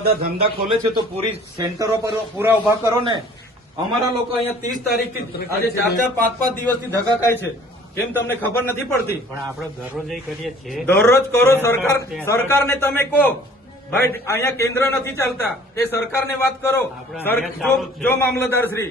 બધા ધંધા ખોલે છે તો પૂરી સેન્ટરો પર પૂરા ઊભા કરો ને. અમારા લોકો અહીંયા ત્રીસ તારીખથી આજે ચાર ચાર પાંચ પાંચ દિવસથી ધક્કા ખાય છે. કેમ તમને ખબર નથી પડતી? પણ આપણે દરરોજ કરીએ છીએ દરરોજ કરો સરકાર સરકારને તમે કહો. ભાઈ અહીંયા કેન્દ્ર નથી ચાલતા. એ સરકારને વાત કરો. જો મામલતદાર શ્રી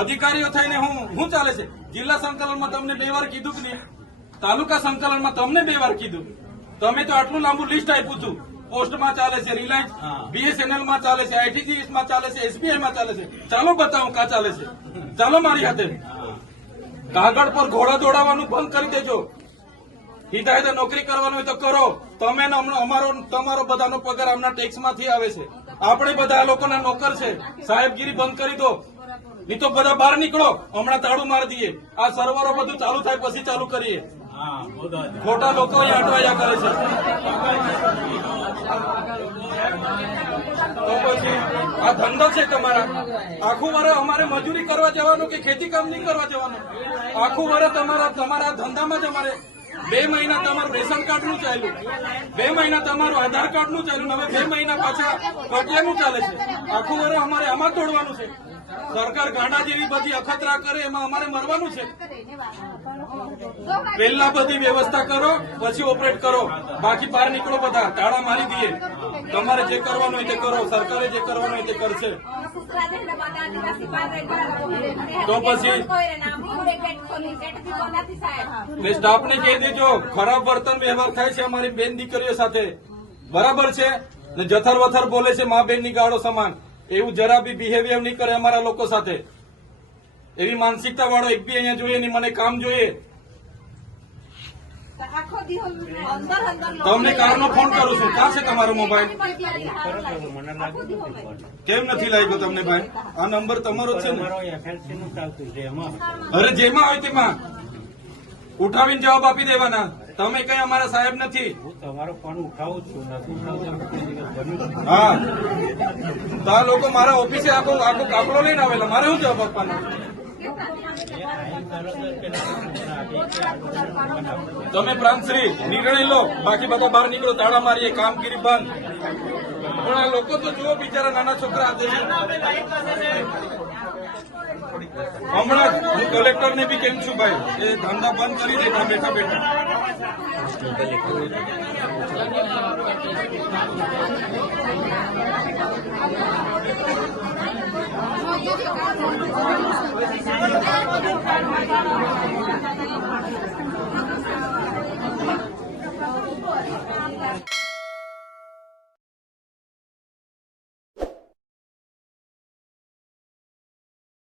અધિકારીઓ થઈને હું શું ચાલે છે? જિલ્લા સંકલનમાં તમને બે વાર કીધું કે નહીં? તાલુકા સંકલનમાં તમને બે વાર કીધું. તમે તો આટલું લાંબુ લિસ્ટ આપ્યું છું પોસ્ટમાં ચાલે છે રિલાયન્સ બીએસએનએલમાં ચાલે છે આઈટીજીએસમાં ચાલે છે એસબીઆઈ માં ચાલે છે. ચાલો બતાવો કા ચાલે છે. ચાલો મારી હાથે. કાગળ પર ઘોડા દોડાવવાનું બંધ કરી દેજો. હિદાયતે નોકરી કરવાનું હોય તો કરો. તમે અમારો તમારો બધાનો પગાર આમના ટેક્સમાંથી આવે છે. આપણે બધા લોકોના નોકર છે. સાહેબગીરી બંધ કરી દો. નહીં તો બધા બહાર નીકળો. હમણાં તાળું મારી દઈએ. આ સર્વરો બધું ચાલુ થાય પછી ચાલુ કરીએ. ખોટા લોકો અહીંયા કરે છે. તો પછી આ ધંધો છે તમારા. આખું વર્ષ અમારે મજૂરી કરવા જવાનું કે ખેતી કામ નહીં કરવા જવાનું? આખું વર્ષ તમારા તમારા ધંધામાં જ અમારે બે મહિના તમારું રેશન કાર્ડનું ચાલ્યું. બે મહિના તમારું આધાર કાર્ડનું ચાલ્યું હવે બે મહિના પાછા પટિયાનું ચાલે છે. આખું વર્ષ અમારે આમાં તોડવાનું છે. સરકાર ગાંડા જેવી બધી અખતરા કરે, એમાં અમારે મરવાનું છે. પહેલા બધી વ્યવસ્થા કરો, પછી ઓપરેટ કરો. બાકી બહાર નીકળો બધા, તાળા મારી દઈએ. તમારે જે કરવાનું હોય તે કરો, સરકારે જે કરવાનું હોય તે કરશે. તો પછી? સ્ટાફને કહી દેજો, ખરાબ વર્તન વ્યવહાર થાય છે અમારી બેન દીકરીઓ સાથે. બરાબર છે? ને જથર વથર બોલે છે મા બેનની ગાળો સમાન. એવું જરા બી બિહેવિયર નહીં કરે અમારા લોકો સાથે. એવી માનસિકતા વાળો એક બી અહીંયા જોઈએ નહીં, મને કામ જોઈએ. તમને કારનો ફોન કરું છું. ક્યાં છે તમારો મોબાઈલ કેમ નથી લાગ્યો તમને ભાઈ? આ નંબર તમારો છે અરે જેમાં હોય તેમાં. ઉઠાવીને જવાબ આપી દેવાના. તમે કઈ અમારા સાહેબ નથી? તમારો ફોન ઉઠાવું છું. હા. તો આ લોકો મારા ઓફિસે આખો આખો કાપડો લઈને આવેલા. મારે શું જવાબ આપવાનો? તમે પ્રાંતશ્રી, નિર્ણય લો. બાકી બધા બહાર નીકળો, તાળા મારીએ, કામગીરી બંધ. પણ આ લોકો તો જુઓ બિચારા નાના છોકરા હમણાં જ હું કલેક્ટર ને બી કેમ છું ભાઈ? એ ધંધા બંધ કરી દે, ત્યાં બેઠા બેઠા. Thank you.